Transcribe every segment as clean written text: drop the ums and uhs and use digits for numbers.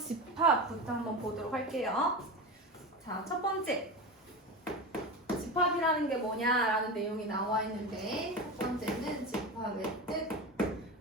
집합부터 한번 보도록 할게요. 자, 첫 번째. 집합이라는 게 뭐냐라는 내용이 나와 있는데 첫 번째는 집합의 뜻.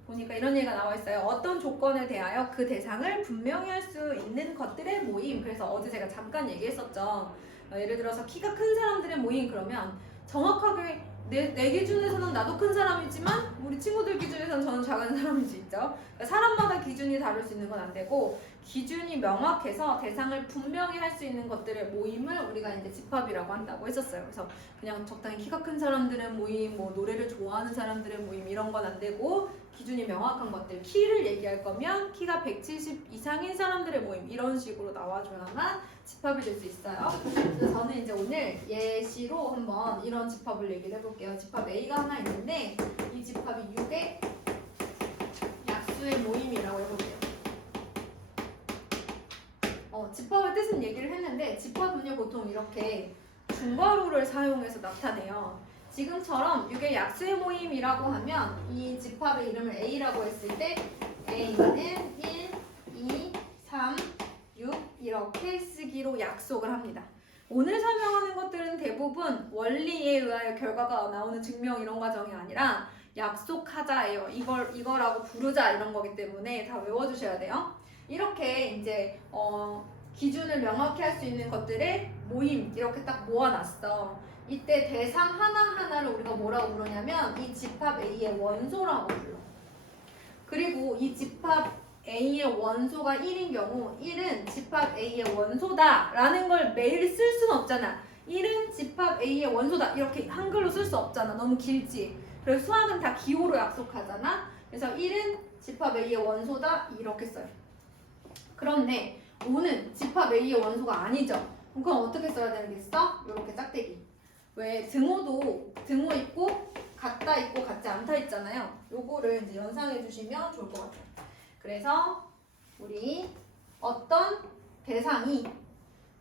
보니까 이런 얘기가 나와 있어요. 어떤 조건에 대하여 그 대상을 분명히 할 수 있는 것들의 모임. 그래서 어제 제가 잠깐 얘기했었죠. 예를 들어서 키가 큰 사람들의 모임 그러면 정확하게 내 기준에서는 나도 큰 사람이지만 우리 친구들 기준에서는 저는 작은 사람일 수 있죠. 그러니까 사람마다 기준이 다를 수 있는 건 안 되고 기준이 명확해서 대상을 분명히 할 수 있는 것들의 모임을 우리가 이제 집합이라고 한다고 했었어요. 그래서 그냥 적당히 키가 큰 사람들의 모임, 뭐 노래를 좋아하는 사람들의 모임 이런 건 안 되고 기준이 명확한 것들, 키를 얘기할 거면 키가 170 이상인 사람들의 모임 이런 식으로 나와줘야만 집합이 될 수 있어요. 그래서 저는 이제 오늘 예시로 한번 이런 집합을 얘기를 해볼게요. 집합 A가 하나 있는데 이 집합이 6의 약수의 모임이라고 해볼게요. 집합의 뜻은 얘기를 했는데 집합은요 보통 이렇게 중괄호를 사용해서 나타내요. 지금처럼 6의 약수의 모임이라고 하면 이 집합의 이름을 A라고 했을 때 A는 1, 2, 3, 6 이렇게 쓰기로 약속을 합니다. 오늘 설명하는 것들은 대부분 원리에 의하여 결과가 나오는 증명 이런 과정이 아니라 약속하자예요. 이거라고 부르자 이런 거기 때문에 다 외워주셔야 돼요. 이렇게 이제 기준을 명확히 할 수 있는 것들의 모임 이렇게 딱 모아놨어. 이때 대상 하나하나를 우리가 뭐라고 부르냐면 이 집합 A의 원소라고 불러. 그리고 이 집합 A의 원소가 1인 경우 1은 집합 A의 원소다 라는 걸 매일 쓸 수는 없잖아. 1은 집합 A의 원소다 이렇게 한글로 쓸 수 없잖아. 너무 길지. 그래서 수학은 다 기호로 약속하잖아. 그래서 1은 집합 A의 원소다 이렇게 써요. 그런데 5는 집합 A의 원소가 아니죠. 그럼 어떻게 써야 되겠어? 이렇게 짝대기. 왜 등호도 등호 있고 같다 있고 같지 않다 있잖아요. 요거를 이제 연상해 주시면 좋을 것 같아요. 그래서 우리 어떤 대상이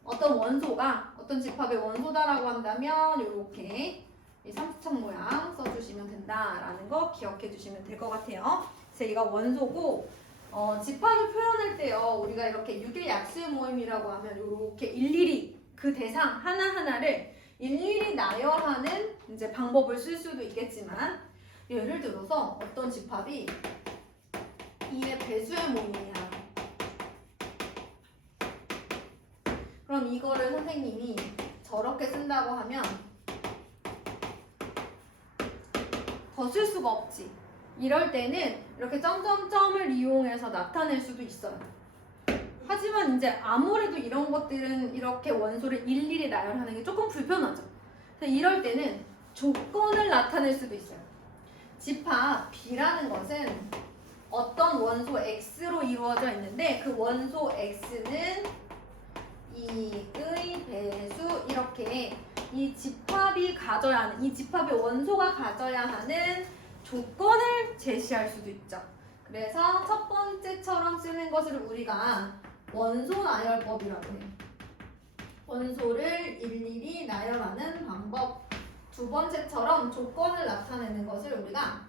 어떤 원소가 어떤 집합의 원소다라고 한다면 이렇게 이 삼수청 모양 써주시면 된다라는 거 기억해 주시면 될 것 같아요. 제가 원소고 집합을 표현할 때요 우리가 이렇게 6의 약수의 모임이라고 하면 이렇게 일일이 그 대상 하나하나를 일일이 나열하는 이제 방법을 쓸 수도 있겠지만 예를 들어서 어떤 집합이 2의 배수의 모임이야. 그럼 이거를 선생님이 저렇게 쓴다고 하면 더 쓸 수가 없지. 이럴 때는 이렇게 점점점을 이용해서 나타낼 수도 있어요. 하지만 이제 아무래도 이런 것들은 이렇게 원소를 일일이 나열하는 게 조금 불편하죠. 그래서 이럴 때는 조건을 나타낼 수도 있어요. 집합 B라는 것은 어떤 원소 X로 이루어져 있는데 그 원소 X는 2의 배수 이렇게 이 집합이 가져야 하는 이 집합의 원소가 가져야 하는 조건을 제시할 수도 있죠. 그래서 첫 번째처럼 쓰는 것을 우리가 원소 나열법이라고 해요. 원소를 일일이 나열하는 방법. 두 번째처럼 조건을 나타내는 것을 우리가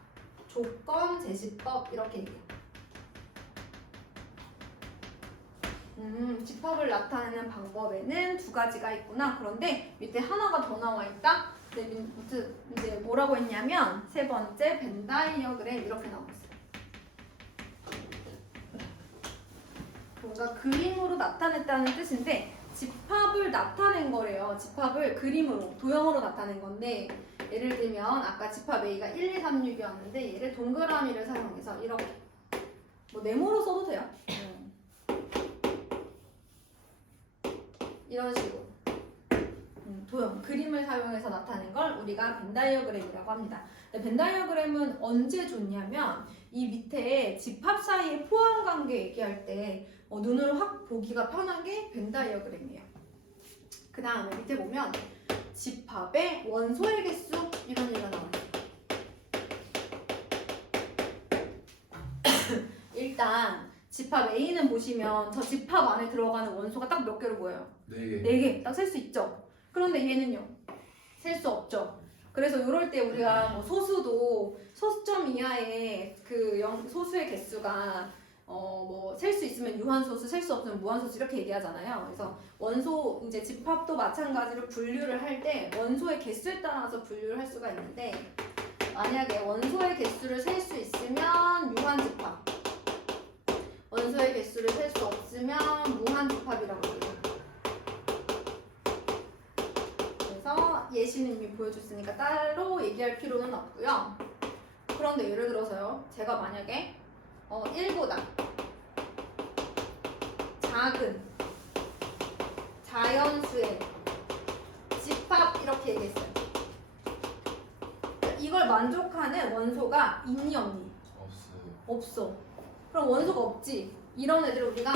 조건 제시법 이렇게 얘기해요. 집합을 나타내는 방법에는 두 가지가 있구나. 그런데 밑에 하나가 더 나와 있다. 이제 뭐라고 했냐면 세 번째 벤 다이어그램 이렇게 나와 있어요. 뭔가 그림으로 나타냈다는 뜻인데 집합을 나타낸 거래요. 집합을 그림으로 도형으로 나타낸 건데 예를 들면 아까 집합 A가 1, 2, 3, 6이었는데 얘를 동그라미를 사용해서 이렇게 뭐 네모로 써도 돼요. 이런 식으로 도형, 그림을 사용해서 나타낸 걸 우리가 벤 다이어그램이라고 합니다. 벤 다이어그램은 언제 좋냐면 이 밑에 집합 사이의 포함 관계 얘기할 때 눈으로 확 보기가 편한 게 벤 다이어그램이에요. 그 다음에 밑에 보면 집합의 원소의 개수 이런 얘기가 나와요. 일단 집합 A는 보시면 저 집합 안에 들어가는 원소가 딱 몇 개로 보여요? 4개. 4개 딱 셀 수 있죠. 그런데 얘는요? 셀 수 없죠. 그래서 이럴 때 우리가 뭐 소수도 소수점 이하의 그 소수의 개수가 뭐 셀 수 있으면 유한소수, 셀 수 없으면 무한소수 이렇게 얘기하잖아요. 그래서 원소 이제 집합도 마찬가지로 분류를 할 때 원소의 개수에 따라서 분류를 할 수가 있는데 만약에 원소의 개수를 셀 수 있으면 유한집합, 원소의 개수를 셀 수 없으면 무한집합이라고 해요. 그래서 예시는 이미 보여줬으니까 따로 얘기할 필요는 없고요. 그런데 예를 들어서요, 제가 만약에 1보다 작은 자연수의 집합 이렇게 얘기했어요. 이걸 만족하는 원소가 있니 없니? 없어요. 없어. 그럼 원소가 없지. 이런 애들 우리가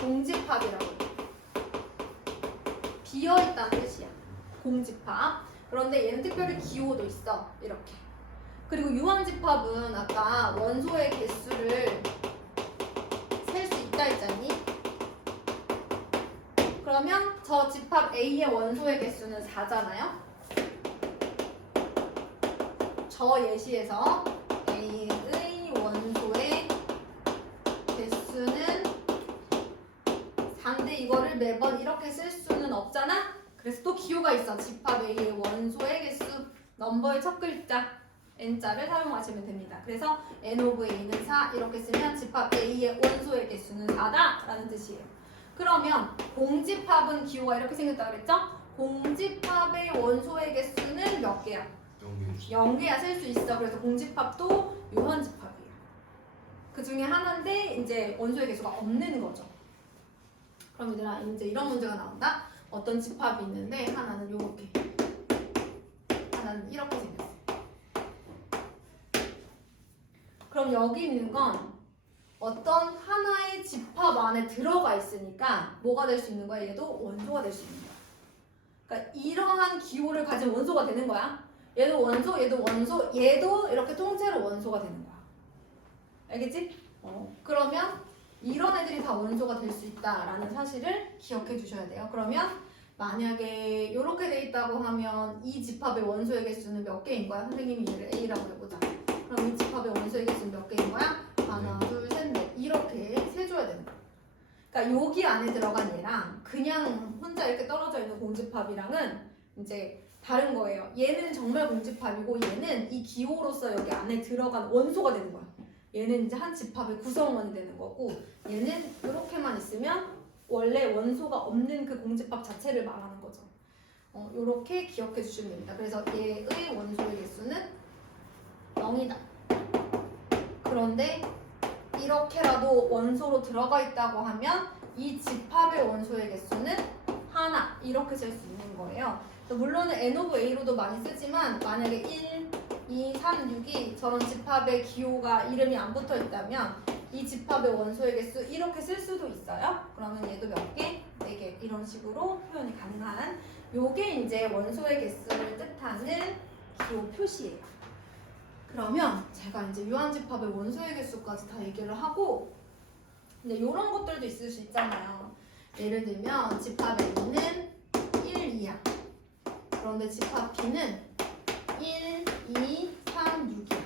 공집합이라고 해요. 비어있다는 뜻이야. 공집합. 그런데 얘는 특별히 기호도 있어. 이렇게. 그리고 유한집합은 아까 원소의 개수를 셀 수 있다 했잖니? 그러면 저 집합 A의 원소의 개수는 4잖아요? 저 예시에서 A의 원소의 개수는 4인데 이거를 매번 이렇게 쓸 수는 없잖아? 그래서 또 기호가 있어. 집합 A의 원소의 개수 넘버의 첫 글자 N자를 사용하시면 됩니다. 그래서 N of A는 4 이렇게 쓰면 집합 A의 원소의 개수는 4다 라는 뜻이에요. 그러면 공집합은 기호가 이렇게 생겼다고 그랬죠? 공집합의 원소의 개수는 몇 개야? 0개야 셀 수 있어. 그래서 공집합도 유한집합이에요. 그 중에 하나인데 이제 원소의 개수가 없는 거죠. 그럼 얘들아 이제 이런 문제가 나온다. 어떤 집합이 있는데 하나는 요렇게, 하나는 이렇게 생겼어요. 그럼 여기 있는 건 어떤 하나의 집합 안에 들어가 있으니까 뭐가 될 수 있는 거야? 얘도 원소가 될 수 있는 거야. 그러니까 이러한 기호를 가진 원소가 되는 거야. 얘도 원소, 얘도 원소, 얘도 이렇게 통째로 원소가 되는 거야. 알겠지? 그러면 이런 애들이 다 원소가 될 수 있다라는 사실을 기억해 주셔야 돼요. 그러면 만약에 이렇게 돼 있다고 하면 이 집합의 원소의 개수는 몇 개인 거야? 선생님이 얘를 A라고 해보자. 그럼 이 집합의 원소의 개수는 몇 개인 거야? 하나, 둘, 셋, 넷 이렇게 세줘야 되는 거야. 그러니까 여기 안에 들어간 얘랑 그냥 혼자 이렇게 떨어져 있는 공집합이랑은 이제 다른 거예요. 얘는 정말 공집합이고 얘는 이 기호로서 여기 안에 들어간 원소가 되는 거야. 얘는 이제 한 집합의 구성원이 되는 거고 얘는 이렇게만 있으면 원래 원소가 없는 그 공집합 자체를 말하는 거죠. 이렇게 기억해 주시면 됩니다. 그래서 얘의 원소의 개수는 0이다. 그런데 이렇게라도 원소로 들어가 있다고 하면 이 집합의 원소의 개수는 하나 이렇게 쓸 수 있는 거예요. 물론 N of A로도 많이 쓰지만 만약에 1, 2, 3, 6이 저런 집합의 기호가 이름이 안 붙어 있다면 이 집합의 원소의 개수 이렇게 쓸 수도 있어요. 그러면 얘도 몇 개? 4개 이런 식으로 표현이 가능한 요게 이제 원소의 개수를 뜻하는 기호 표시예요. 그러면 제가 이제 유한집합의 원소의 개수까지 다 얘기를 하고 근데 이런 것들도 있을 수 있잖아요. 예를 들면 집합 A는 1, 2야. 그런데 집합 B는 1, 2, 3, 6이야.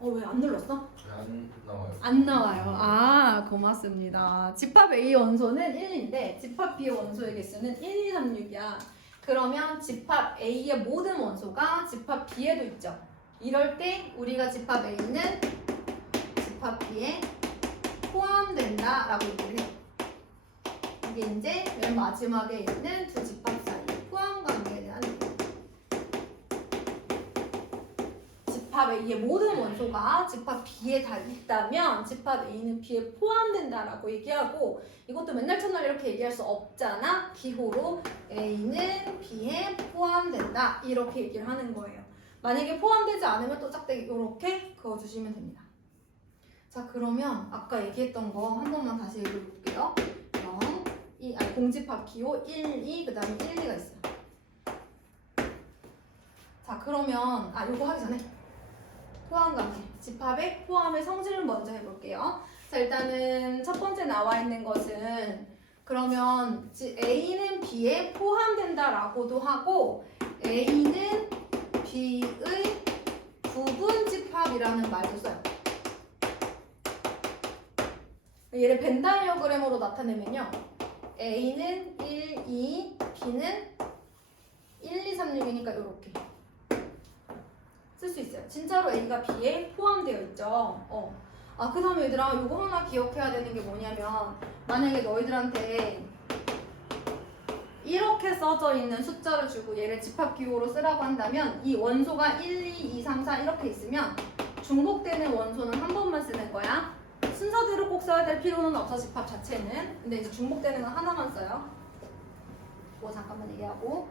왜 안 눌렀어? 안 나와요. 안 나와요. 아, 고맙습니다. 집합 A 원소는 1인데 집합 B의 원소의 개수는 1, 2, 3, 6이야. 그러면 집합 A의 모든 원소가 집합 B에도 있죠. 이럴 때 우리가 집합 A는 집합 B에 포함된다라고 얘기를 해요. 이게 이제 맨 마지막에 있는 두 집합 사이 포함 관계에 대한 얘기예요. 집합 A의 모든 원소가 집합 B에 다 있다면 집합 A는 B에 포함된다라고 얘기하고 이것도 맨날 첫날 이렇게 얘기할 수 없잖아. 기호로 A는 B에 포함된다 이렇게 얘기를 하는 거예요. 만약에 포함되지 않으면 또 짝대기 이렇게 그어주시면 됩니다. 자 그러면 아까 얘기했던 거 한 번만 다시 얘기해 볼게요. 0, 2, 공집합 기호 1, 2 그 다음에 1, 2가 있어요. 자 그러면 요거 하기 전에 포함 관계 집합의 포함의 성질을 먼저 해볼게요. 자 일단은 첫 번째 나와 있는 것은 그러면 A는 B에 포함된다라고도 하고 A는 B의 부분 집합이라는 말도 써요. 얘를 벤 다이어그램으로 나타내면요. A는 1, 2, B는 1, 2, 3, 6이니까 이렇게 쓸 수 있어요. 진짜로 A가 B에 포함되어 있죠. 그 다음에 얘들아 이거 하나 기억해야 되는 게 뭐냐면 만약에 너희들한테 이렇게 써져 있는 숫자를 주고 얘를 집합기호로 쓰라고 한다면 이 원소가 1, 2, 2, 3, 4 이렇게 있으면 중복되는 원소는 한 번만 쓰는 거야. 순서대로 꼭 써야 될 필요는 없어 집합 자체는. 근데 이제 중복되는 건 하나만 써요. 뭐 잠깐만 얘기하고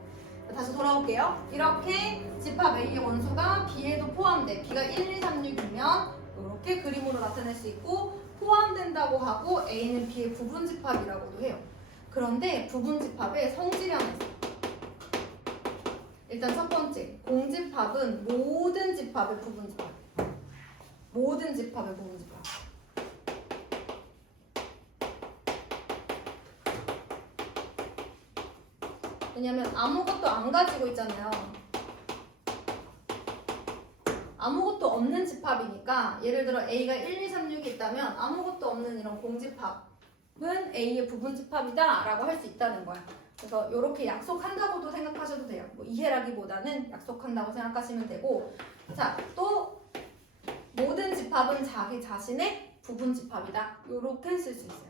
다시 돌아올게요. 이렇게 집합 A의 원소가 B에도 포함돼. B가 1, 2, 3, 6이면 이렇게 그림으로 나타낼 수 있고 포함된다고 하고 A는 B의 부분집합이라고도 해요. 그런데 부분집합에 성질이 하나 있어요. 일단 첫 번째, 공집합은 모든 집합의 부분집합. 모든 집합의 부분집합. 왜냐면 아무것도 안 가지고 있잖아요. 아무것도 없는 집합이니까 예를 들어 A가 1, 2, 3, 6이 있다면 아무것도 없는 이런 공집합은 A의 부분집합이다 라고 할 수 있다는 거야. 그래서 이렇게 약속한다고도 생각하셔도 돼요. 뭐 이해라기보다는 약속한다고 생각하시면 되고, 자, 또 모든 집합은 자기 자신의 부분집합이다. 이렇게 쓸 수 있어요.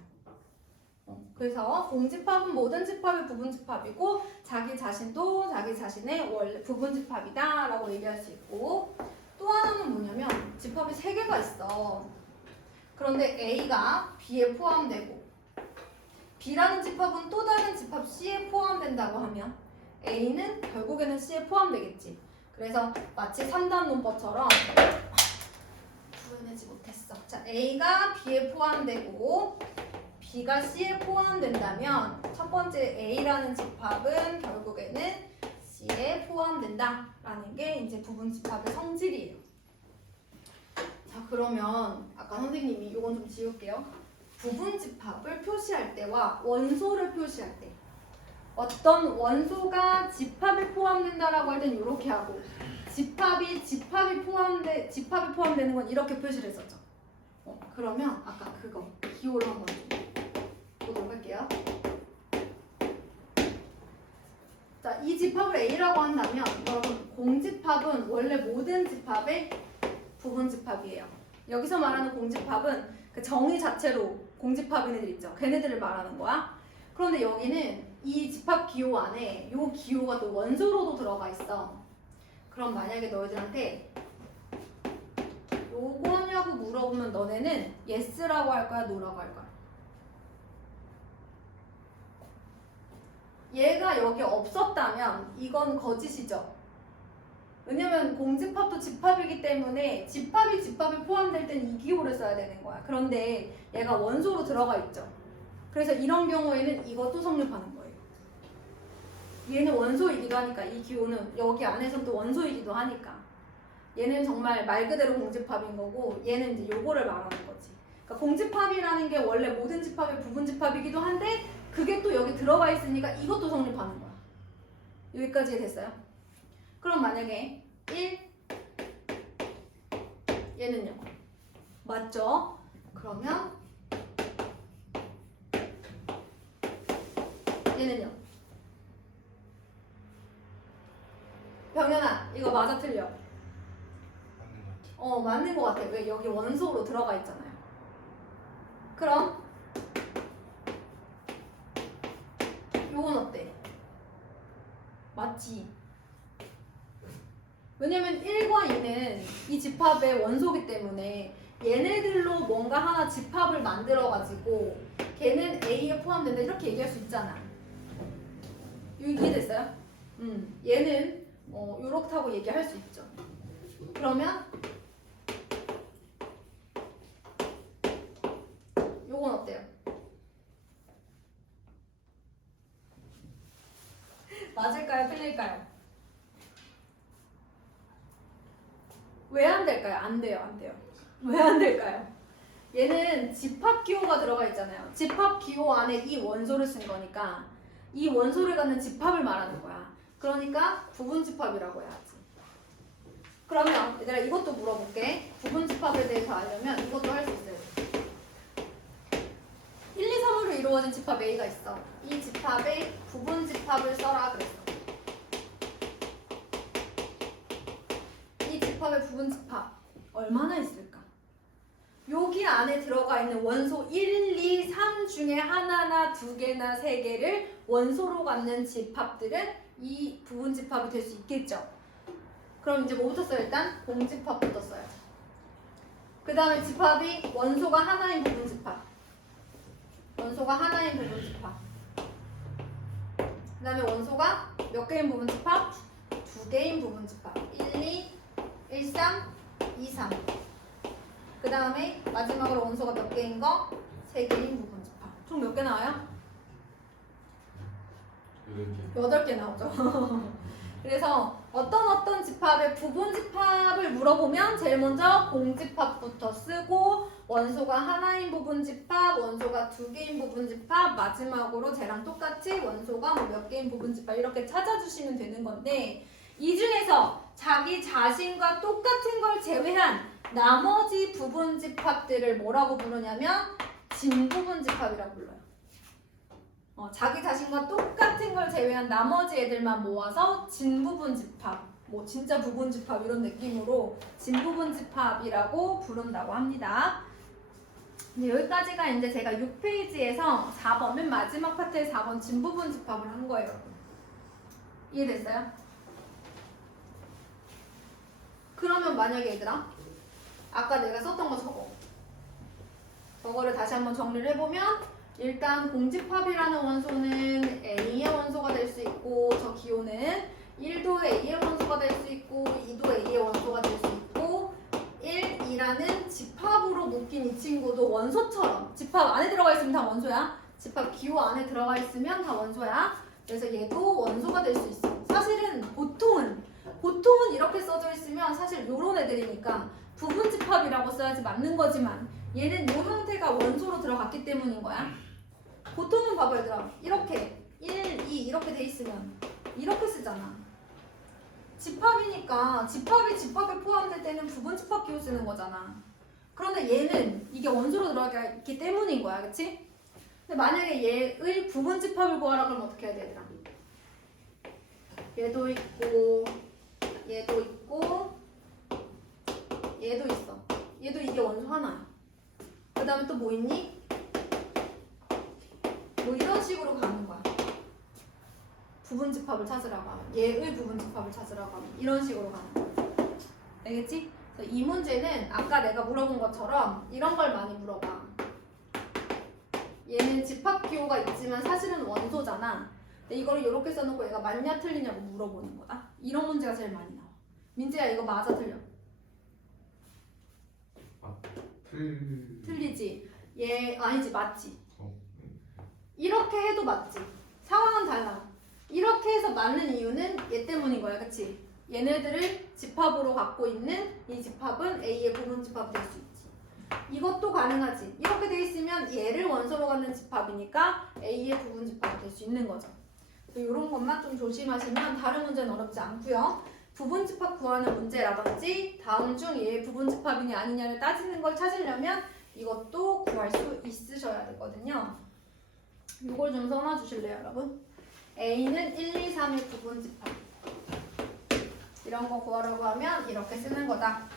그래서 공집합은 모든 집합의 부분집합이고 자기 자신도 자기 자신의 원래 부분집합이다 라고 얘기할 수 있고, 또 하나는 뭐냐면 집합이 3개가 있어. 그런데 A가 B에 포함되고 B라는 집합은 또 다른 집합 C에 포함된다고 하면 A는 결국에는 C에 포함되겠지. 그래서 마치 3단 논법처럼 구해내지 못했어. 자, A가 B에 포함되고 B가 C에 포함된다면 첫 번째 A라는 집합은 결국에는 C에 포함된다라는 게 이제 부분집합의 성질이에요. 자, 그러면 아까 선생님이 이건 좀 지울게요. 부분집합을 표시할 때와 원소를 표시할 때 어떤 원소가 집합에 포함된다라고 할 때는 이렇게 하고 집합이 포함되는 건 이렇게 표시를 했었죠. 그러면 아까 그거 기호를 한번 보도록 할게요. 자, 이 집합을 A라고 한다면 여러분 공집합은 원래 모든 집합의 부분집합이에요. 여기서 말하는 공집합은 그 정의 자체로 공집합인 애들 있죠. 걔네들을 말하는 거야. 그런데 여기는 이 집합 기호 안에 이 기호가 또 원소로도 들어가 있어. 그럼 만약에 너희들한테 요거냐고 물어보면 너네는 yes라고 할 거야, no라고 할 거야? 얘가 여기 없었다면 이건 거짓이죠. 왜냐면 공집합도 집합이기 때문에 집합에 포함될 땐 이 기호를 써야 되는 거야. 그런데 얘가 원소로 들어가 있죠. 그래서 이런 경우에는 이것도 성립하는 거예요. 얘는 원소이기도 하니까 이 기호는 여기 안에서 또 원소이기도 하니까 얘는 정말 말 그대로 공집합인 거고 얘는 이제 요거를 말하는 거지. 그러니까 공집합이라는 게 원래 모든 집합의 부분집합이기도 한데 그게 또 여기 들어가 있으니까 이것도 성립하는 거야. 여기까지 됐어요? 그럼 만약에 1 얘는요? 맞죠? 그러면 얘는요? 병현아 이거 맞아 틀려? 맞는 것 같아. 맞는 것 같아. 왜? 여기 원소로 들어가 있잖아요. 그럼 요건 어때? 맞지? 왜냐면 1과 2는 이 집합의 원소기 때문에 얘네들로 뭔가 하나 집합을 만들어가지고 걔는 A에 포함된다 이렇게 얘기할 수 있잖아. 이해됐어요? 얘는 요렇다고 얘기할 수 있죠. 그러면 요건 어때요? 맞을까요? 틀릴까요? 왜 안 될까요? 안 돼요, 안 돼요. 왜 안 될까요? 얘는 집합 기호가 들어가 있잖아요. 집합 기호 안에 이 원소를 쓴 거니까 이 원소를 갖는 집합을 말하는 거야. 그러니까 부분집합이라고 해야지. 그러면 얘들아 이것도 물어볼게. 부분집합에 대해서 알려면 이것도 할 수 있어요. 이루어진 집합 A가 있어. 이 집합의 부분 집합을 써라 그랬어. 이 집합의 부분 집합 얼마나 있을까? 여기 안에 들어가 있는 원소 1, 2, 3 중에 하나나 두 개나 세 개를 원소로 갖는 집합들은 이 부분 집합이 될 수 있겠죠. 그럼 이제 뭐부터 써요? 일단 공집합부터 써야죠. 그 다음에 집합이 원소가 하나인 부분 집합. 원소가 하나인 부분 집합. 그 다음에 원소가 몇 개인 부분 집합? 두 개인 부분 집합. 1, 2, 1, 3, 2, 3. 그 다음에 마지막으로 원소가 몇 개인 거? 세 개인 부분 집합. 총 몇 개 나와요? 8개 나오죠. 그래서 어떤 집합의 부분 집합을 물어보면 제일 먼저 공집합부터 쓰고 원소가 하나인 부분 집합, 원소가 두 개인 부분 집합, 마지막으로 쟤랑 똑같이 원소가 뭐 몇 개인 부분 집합 이렇게 찾아주시면 되는 건데 이 중에서 자기 자신과 똑같은 걸 제외한 나머지 부분 집합들을 뭐라고 부르냐면 진부분 집합이라고 불러요. 자기 자신과 똑같은 걸 제외한 나머지 애들만 모아서 진부분 집합, 뭐 진짜 부분 집합 이런 느낌으로 진부분 집합이라고 부른다고 합니다. 이제 여기까지가 이제 제가 6페이지에서 4번, 맨 마지막 파트의 4번 진부분 집합을 한 거예요, 여러분. 이해됐어요? 그러면 만약에 얘들아, 아까 내가 썼던 거 저거를 다시 한번 정리를 해보면 일단 공집합이라는 원소는 A의 원소가 될 수 있고 저 기호는 1도 A의 원소가 될 수 있고 2도 A의 원소가 될 수 있고 1, 2라는 집합으로 묶인 이 친구도 원소처럼 집합 안에 들어가 있으면 다 원소야. 집합 기호 안에 들어가 있으면 다 원소야. 그래서 얘도 원소가 될 수 있어. 사실은 보통은 이렇게 써져 있으면 사실 요런 애들이니까 부분 집합이라고 써야지 맞는 거지만 얘는 요 형태가 원소로 들어갔기 때문인 거야. 보통은 봐봐 얘들아, 이렇게 1, 2 이렇게 돼 있으면 이렇게 쓰잖아. 집합이니까 집합에 포함될 때는 부분 집합 기호 쓰는 거잖아. 그런데 얘는 이게 원소로 들어가 있기 때문인 거야, 그치? 근데 만약에 얘의 부분 집합을 구하라 그러면 어떻게 해야 돼 얘들아? 얘도 있고 얘도 있고 얘도 있어. 얘도 이게 원소 하나야. 그 다음에 또 뭐 있니? 뭐 이런 식으로 가는 거야. 부분 집합을 찾으라고 하면 얘의 부분 집합을 찾으라고 하면 이런 식으로 가는 거야. 알겠지? 그래서 이 문제는 아까 내가 물어본 것처럼 이런 걸 많이 물어봐. 얘는 집합 기호가 있지만 사실은 원소잖아. 근데 이거를 이렇게 써놓고 얘가 맞냐 틀리냐고 물어보는 거다. 이런 문제가 제일 많이 나와. 민재야 이거 맞아 틀려? 틀리지. 얘 아니지 맞지. 이렇게 해도 맞지. 상황은 달라. 이렇게 해서 맞는 이유는 얘 때문인 거야, 그치? 얘네들을 집합으로 갖고 있는 이 집합은 A의 부분 집합이 될 수 있지. 이것도 가능하지. 이렇게 돼 있으면 얘를 원소로 갖는 집합이니까 A의 부분 집합이 될 수 있는 거죠. 이런 것만 좀 조심하시면 다른 문제는 어렵지 않고요. 부분 집합 구하는 문제라든지 다음 중 얘의 부분 집합이냐 아니냐를 따지는 걸 찾으려면 이것도 구할 수 있으셔야 되거든요. 이걸 좀 써놔 주실래요, 여러분? A는 1, 2, 3의 부분 집합. 이런 거 구하라고 하면 이렇게 쓰는 거다.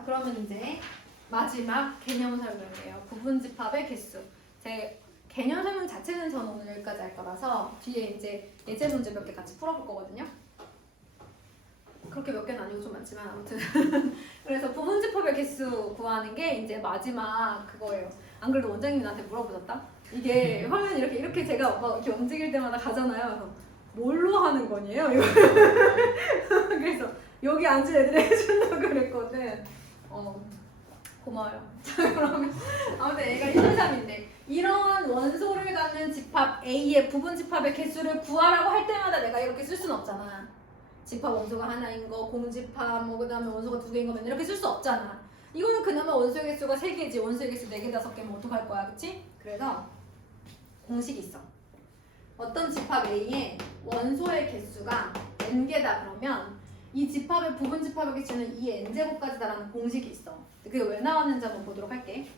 자, 그러면 이제 마지막 개념 설명이에요. 부분집합의 개수. 제 개념 설명 자체는 저는 오늘 여기까지 할 거라서 뒤에 이제 예제 문제 몇 개 같이 풀어볼 거거든요. 그렇게 몇 개는 아니고 좀 많지만 아무튼 그래서 부분집합의 개수 구하는 게 이제 마지막 그거예요. 안 그래도 원장님이 나한테 물어보셨다? 이게 화면 이렇게 제가 막 이렇게 움직일 때마다 가잖아요. 그래서 뭘로 하는 거니에요? 그래서 여기 앉은 애들이 해준다고 그랬거든. 고마워요. 자, 그러면 아무튼 얘가 1, 2, 3인데 이런 원소를 갖는 집합 A의 부분집합의 개수를 구하라고 할 때마다 내가 이렇게 쓸 수는 없잖아. 집합 원소가 하나인 거, 공집합, 뭐 그다음에 원소가 2개인 거 맨날 이렇게 쓸 수 없잖아. 이거는 그나마 원소의 개수가 3개지 원소의 개수 4개, 5개면 어떡할 거야, 그치? 그래서 공식이 있어. 어떤 집합 A의 원소의 개수가 n개다 그러면 이 집합의 부분집합의 개수는 2의 n제곱까지다라는 공식이 있어. 그게 왜 나왔는지 한번 보도록 할게.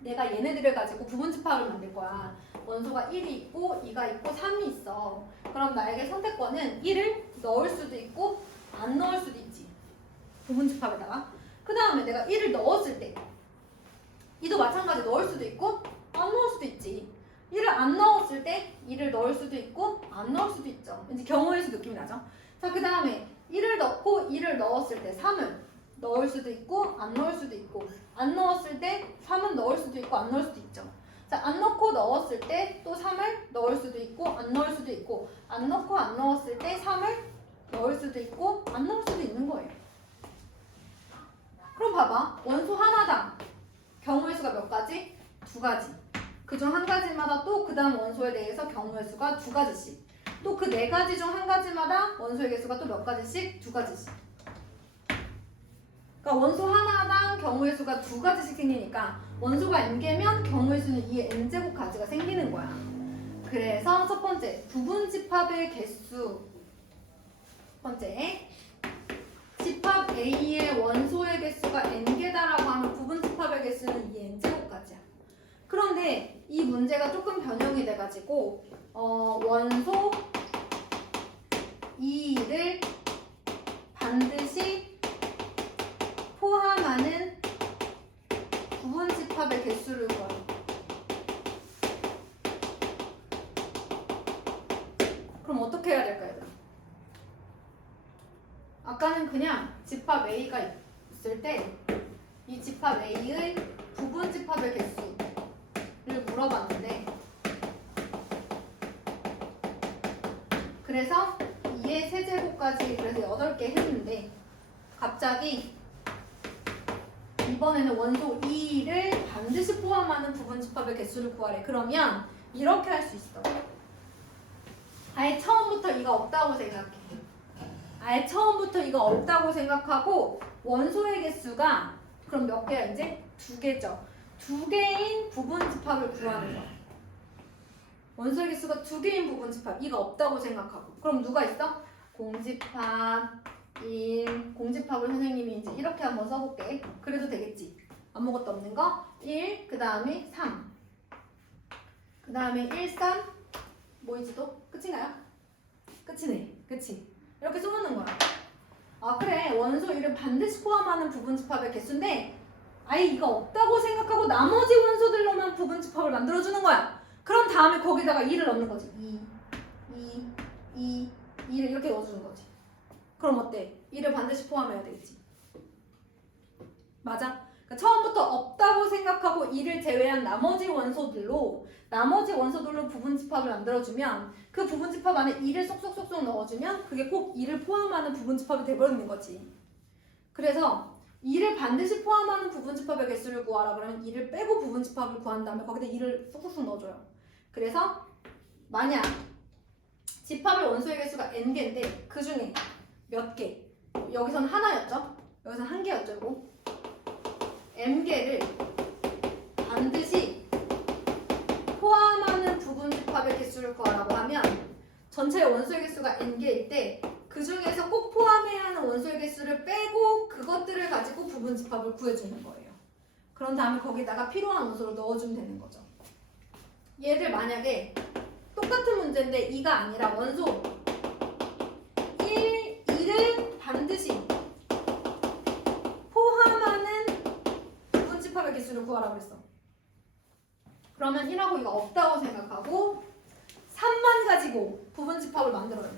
내가 얘네들을 가지고 부분집합을 만들 거야. 원소가 1이 있고 2가 있고 3이 있어. 그럼 나에게 선택권은 1을 넣을 수도 있고 안 넣을 수도 있지. 부분집합에다가. 그 다음에 내가 1을 넣었을 때 2도 마찬가지 넣을 수도 있고 안 넣을 수도 있지. 1을 안 넣었을 때 2를 넣을 수도 있고 안 넣을 수도 있죠. 왠지 경우의 수 느낌이 나죠? 자, 그 다음에 1을 넣고 2를 넣었을 때 3을 넣을 수도 있고 안 넣을 수도 있고 안 넣었을 때 3은 넣을 수도 있고 안 넣을 수도 있죠. 자, 안 넣고 넣었을 때 또 3을 넣을 수도 있고 안 넣을 수도 있고 안 넣고 안 넣었을 때 3을 넣을 수도 있고 안 넣을 수도 있는 거예요. 그럼 봐봐. 원소 하나당 경우의 수가 몇 가지? 2가지. 그중 한 가지마다 또 그 다음 원소에 대해서 경우의 수가 2가지씩. 또 그 4가지 중 한 가지마다 원소의 개수가 또 몇 가지씩? 2가지씩. 그러니까 원소 하나당 경우의 수가 2가지씩 생기니까 원소가 n개면 경우의 수는 2의 n제곱 가지가 생기는 거야. 그래서 첫 번째 부분집합의 개수. 첫 번째 집합 A의 원소의 개수가 n개다라고 하면 부분집합의 개수는 2의 n제곱 가지야. 그런데 이 문제가 조금 변형이 돼가지고 원소 2를 반드시 포함하는 부분집합의 개수를 구하는 거야. 그럼 어떻게 해야 될까요? 아까는 그냥 집합 A가 있을 때 이 집합 A의 부분집합의 개수를 물어봤는데 그래서 2의 세제곱까지 그래서 8개 했는데 갑자기 이번에는 원소 2를 반드시 포함하는 부분집합의 개수를 구하래. 그러면 이렇게 할 수 있어. 아예 처음부터 이가 없다고 생각해. 아예 처음부터 이거 없다고 생각하고 원소의 개수가 그럼 몇 개야 이제? 2개죠. 2개인 부분집합을 구하는 거야. 원소의 개수가 2개인 부분집합 이가 없다고 생각하고 그럼 누가 있어? 공집합 1 공집합을 선생님이 이제 이렇게 한번 써볼게. 그래도 되겠지? 아무것도 없는 거 1, 그 다음에 3 그 다음에 1, 3 뭐이지 또? 끝인가요? 끝이네. 그치? 이렇게 써놓는 거야. 아 그래 원소 1을 반드시 포함하는 부분집합의 개수인데 아예 이거 없다고 생각하고 나머지 원소들로만 부분집합을 만들어주는 거야. 그럼 다음에 거기다가 2를 넣는 거지. 2를 이렇게 넣어주는 거지. 그럼 어때? 2를 반드시 포함해야 되겠지. 맞아? 그러니까 처음부터 없다고 생각하고 2를 제외한 나머지 원소들로 부분집합을 만들어주면 그 부분집합 안에 2를 쏙쏙쏙쏙 넣어주면 그게 꼭 2를 포함하는 부분집합이 돼버리는 거지. 그래서 2를 반드시 포함하는 부분집합의 개수를 구하라 그러면 2를 빼고 부분집합을 구한 다음에 거기다 2를 쏙쏙쏙 넣어줘요. 그래서 만약 집합의 원소의 개수가 n개인데 그 중에 몇 개? 여기서는 하나였죠? 여기서는 한 개였죠. 이거 m개를 반드시 포함하는 부분집합의 개수를 구하라고 하면 전체 원소의 개수가 n개일 때 그 중에서 꼭 포함해야 하는 원소의 개수를 빼고 그것들을 가지고 부분집합을 구해주는 거예요. 그런 다음에 거기다가 필요한 원소를 넣어주면 되는 거죠. 얘를 만약에 똑같은 문제인데 2가 아니라 원소 2를 반드시 포함하는 개수를 구하라고 그랬어. 그러면 1하고 이거 없다고 생각하고 3만 가지고 부분 집합을 만들어요.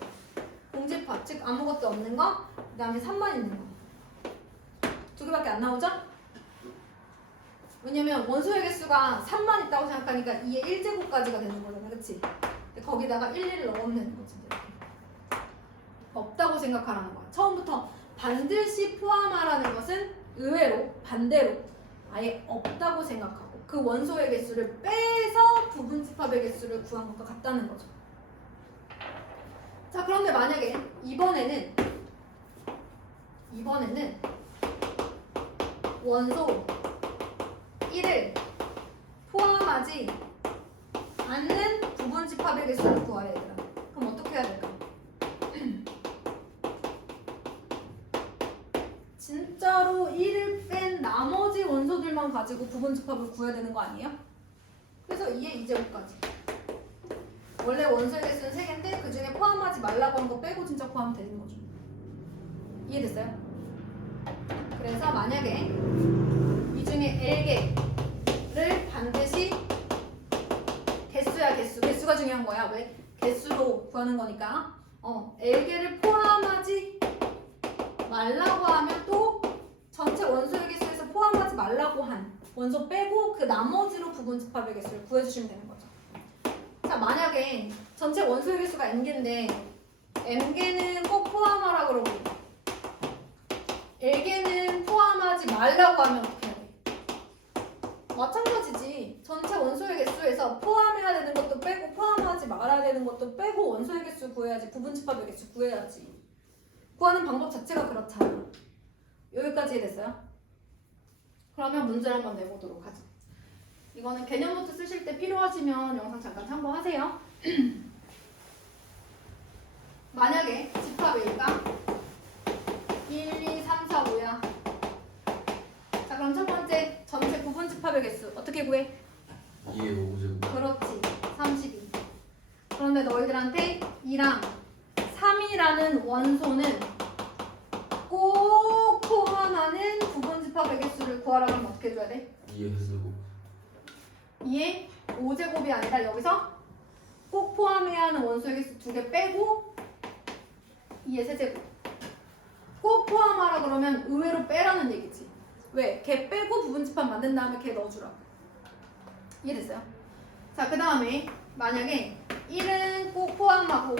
공집합, 즉 아무것도 없는 거, 그 다음에 3만 있는 거. 두 개밖에 안 나오죠? 왜냐면 원소의 개수가 3만 있다고 생각하니까 2의 1제곱까지가 되는 거잖아, 그치? 근데 거기다가 1, 1을 넣으면 되는 거지. 이렇게. 없다고 생각하라는 거야. 처음부터 반드시 포함하라는 것은 의외로 반대로 아예 없다고 생각하고 그 원소의 개수를 빼서 부분 집합의 개수를 구한 것과 같다는 거죠. 자, 그런데 만약에 이번에는 원소 1을 포함하지 않는 부분 집합의 개수를 구하래 얘들아. 그럼 어떻게 해야 될까? 진짜로 1을 뺀 나머지 원소들만 가지고 부분 집합을 구해야 되는 거 아니에요? 그래서 2의 2제곱까지. 원래 원소의 개수는 3개인데 그 중에 포함하지 말라고 한 거 빼고 진짜 포함하면 되는 거죠. 이해됐어요? 그래서 만약에 이 중에 L개를 반드시 개수가 중요한 거야. 왜? 개수로 구하는 거니까. L개를 포함하지 말라고 하면 또 전체 원소의 개수에서 포함하지 말라고 한 원소 빼고 그 나머지로 부분 집합의 개수를 구해주시면 되는 거죠. 자, 만약에 전체 원소의 개수가 n개인데 m개는 꼭 포함하라 그러고 L개는 포함하지 말라고 하면 어떻게 해야 돼? 마찬가지지. 전체 원소의 개수에서 포함해야 되는 것도 빼고 포함하지 말아야 되는 것도 빼고 원소의 개수 구해야지. 부분 집합의 개수 구해야지. 구하는 방법 자체가 그렇잖아. 여기까지 이해됐어요? 그러면 문제를 한번 내보도록 하죠. 이거는 개념 노트 쓰실 때 필요하시면 영상 잠깐 참고하세요. 만약에 집합 A가 1, 2, 3, 4, 5야. 자, 그럼 첫 번째 전체 부분 집합의 개수 어떻게 구해? 2의 5제곱. 그렇지, 32. 그런데 너희들한테 2랑 3이라는 원소는 꼭 포함하는 부분 집합의 개수를 구하라고 하면 어떻게 해줘야 돼? 2의 세제곱. 2의 5제곱이 아니라 여기서 꼭 포함해야 하는 원소의 개수 2개 빼고 2의 세제곱. 꼭 포함하라 그러면 의외로 빼라는 얘기지. 왜? 걔 빼고 부분 집합 만든 다음에 걔 넣어주라고. 이해됐어요? 자, 그 다음에 만약에 1은 꼭 포함하고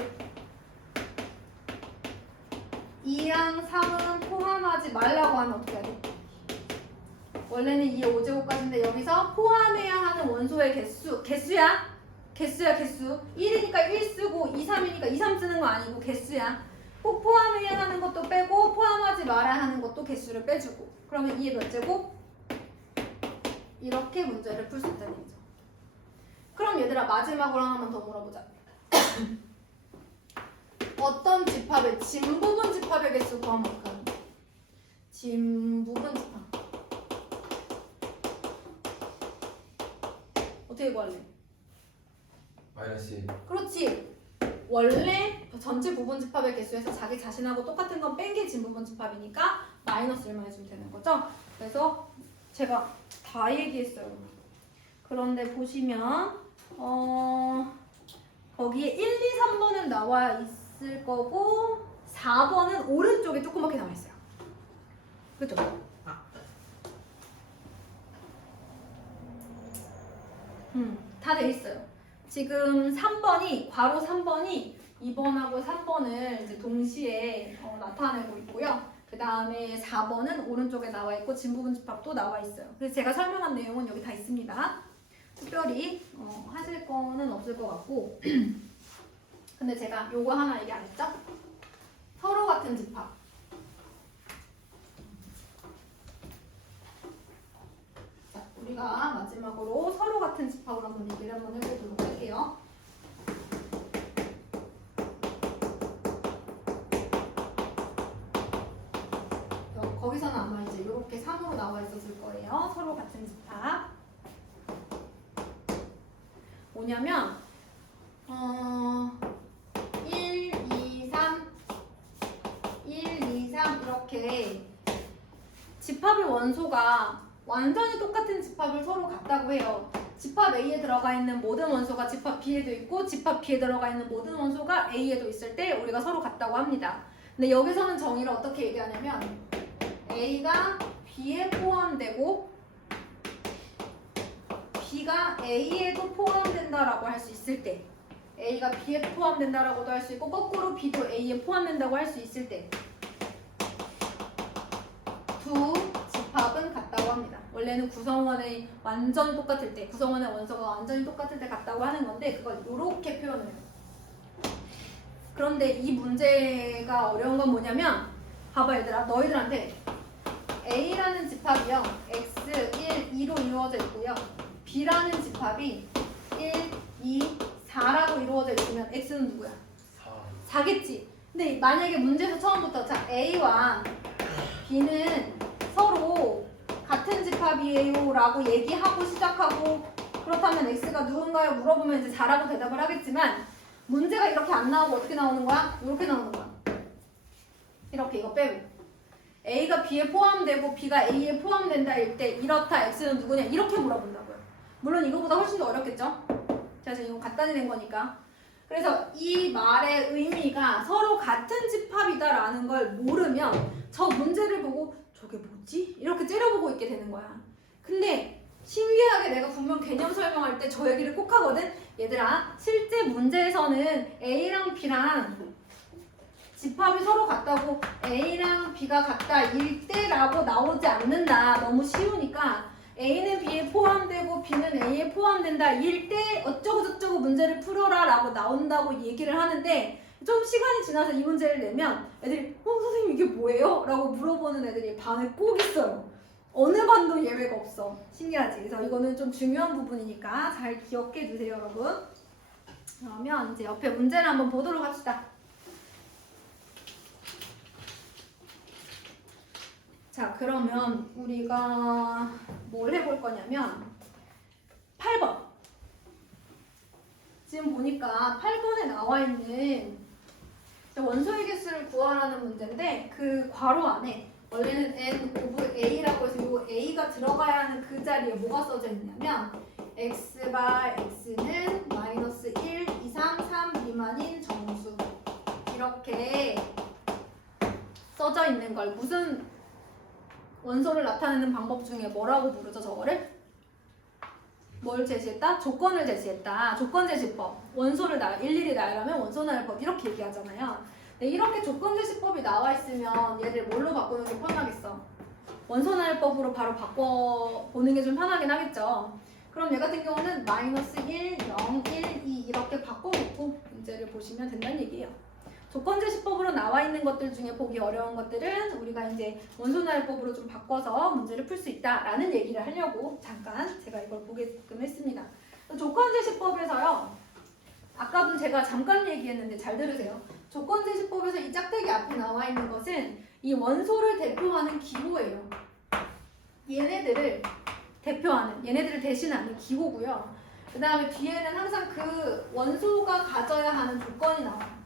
2랑 3은 포함하지 말라고 하면 어떻게 해야 돼? 원래는 2의 5제곱까지인데 여기서 포함해야 하는 원소의 개수야. 1이니까 1 쓰고 2, 3이니까 2, 3 쓰는 거 아니고 개수야. 꼭 포함해야 하는 것도 빼고 포함하지 말아야 하는 것도 개수를 빼주고. 그러면 2의 몇 제곱? 이렇게 문제를 풀 수 있다는 얘기죠. 그럼 얘들아 마지막으로 하나만 더 물어보자. 어떤 집합의 진부분 집합의 개수 구하면 어떡하는 거야? 진부분 집합 어떻게 구할래? 마이너스 1. 그렇지. 원래 전체 부분 집합의 개수에서 자기 자신하고 똑같은 건 뺀 게 진부분 집합이니까 마이너스 1만 해주면 되는 거죠. 그래서 제가 다 얘기했어요. 그런데 보시면 거기에 1, 2, 3번은 나와 있을 거고 4번은 오른쪽에 조그맣게 나와 있어요. 그죠? 다 돼 있어요. 지금 3번이 괄호 3번이 2번하고 3번을 이제 동시에 나타내고 있고요. 그 다음에 4번은 오른쪽에 나와 있고 진부분 집합도 나와 있어요. 그래서 제가 설명한 내용은 여기 다 있습니다. 특별히 하실 거는 없을 것 같고 근데 제가 요거 하나 얘기 안 했죠? 서로 같은 집합. 자, 우리가 마지막으로 서로 같은 집합을 한번 얘기를 한번 해보도록 할게요. 거기서는 아마 이제 이렇게 3으로 나와 있었을 거예요. 서로 같은 집합. 뭐냐면 1, 2, 3 1, 2, 3 이렇게 집합의 원소가 완전히 똑같은 집합을 서로 같다고 해요. 집합 A에 들어가 있는 모든 원소가 집합 B에도 있고 집합 B에 들어가 있는 모든 원소가 A에도 있을 때 우리가 서로 같다고 합니다. 근데 여기서는 정의를 어떻게 얘기하냐면 A가 B에 포함되고 B가 A에도 포함된다라고 할 수 있을 때 A가 B에 포함된다라고도 할 수 있고 거꾸로 B도 A에 포함된다고 할 수 있을 때 두 집합은 같다고 합니다. 원래는 구성원의 완전 똑같을 때, 구성원의 원소가 완전히 똑같을 때 같다고 하는 건데 그걸 이렇게 표현을 해요. 그런데 이 문제가 어려운 건 뭐냐면 봐봐 얘들아, 너희들한테 A라는 집합이요 X, 1, 2로 이루어져 있고요 B라는 집합이 1, 2, 4라고 이루어져 있으면 X는 누구야? 4. 4겠지. 근데 만약에 문제에서 처음부터 자 A와 B는 서로 같은 집합이에요 라고 얘기하고 시작하고 그렇다면 X가 누군가요? 물어보면 이제 4라고 대답을 하겠지만 문제가 이렇게 안 나오고 어떻게 나오는 거야? 이렇게 나오는 거야. 이렇게 이거 빼고 A가 B에 포함되고 B가 A에 포함된다 일 때 이렇다 X는 누구냐 이렇게 물어본다고요. 물론 이거보다 훨씬 더 어렵겠죠? 제가 이거 간단히 낸 거니까. 그래서 이 말의 의미가 서로 같은 집합이다라는 걸 모르면 저 문제를 보고 저게 뭐지? 이렇게 째려보고 있게 되는 거야. 근데 신기하게 내가 분명 개념 설명할 때 저 얘기를 꼭 하거든. 얘들아, 실제 문제에서는 A랑 B랑 집합이 서로 같다고 A랑 B가 같다 일 때라고 나오지 않는다. 너무 쉬우니까 A는 B에 포함되고 B는 A에 포함된다 일 때 어쩌고저쩌고 문제를 풀어라 라고 나온다고 얘기를 하는데 좀 시간이 지나서 이 문제를 내면 애들이 선생님 이게 뭐예요? 라고 물어보는 애들이 반에 꼭 있어요. 어느 반도 예외가 없어. 신기하지? 그래서 이거는 좀 중요한 부분이니까 잘 기억해 주세요 여러분. 그러면 이제 옆에 문제를 한번 보도록 합시다. 자, 그러면 우리가 뭘 해볼 거냐면 8번. 지금 보니까 8번에 나와 있는 원소의 개수를 구하라는 문제인데 그 괄호 안에 원래는 n 오브 a라고 해서 이 a가 들어가야 하는 그 자리에 뭐가 써져 있냐면 x 바 x는 마이너스 1 이상 3 미만인 정수 이렇게 써져 있는 걸 무슨 원소를 나타내는 방법 중에 뭐라고 부르죠 저거를? 뭘 제시했다? 조건을 제시했다. 조건 제시법. 원소를 일일이 나열하면 원소 나열법 이렇게 얘기하잖아요. 근데 이렇게 조건 제시법이 나와 있으면 얘를 뭘로 바꾸는 게 편하겠어? 원소 나열법으로 바로 바꿔보는 게 좀 편하긴 하겠죠. 그럼 얘 같은 경우는 마이너스 1, 0, 1, 2 이렇게 바꿔놓고 문제를 보시면 된다는 얘기예요. 조건 제시법으로 나와 있는 것들 중에 보기 어려운 것들은 우리가 이제 원소 나열법으로 좀 바꿔서 문제를 풀 수 있다라는 얘기를 하려고 잠깐 제가 이걸 보게끔 했습니다. 조건 제시법에서요. 아까도 제가 잠깐 얘기했는데 잘 들으세요. 조건 제시법에서 이 짝대기 앞에 나와 있는 것은 이 원소를 대표하는 기호예요. 얘네들을 대표하는, 얘네들을 대신하는 기호고요. 그 다음에 뒤에는 항상 그 원소가 가져야 하는 조건이 나와요.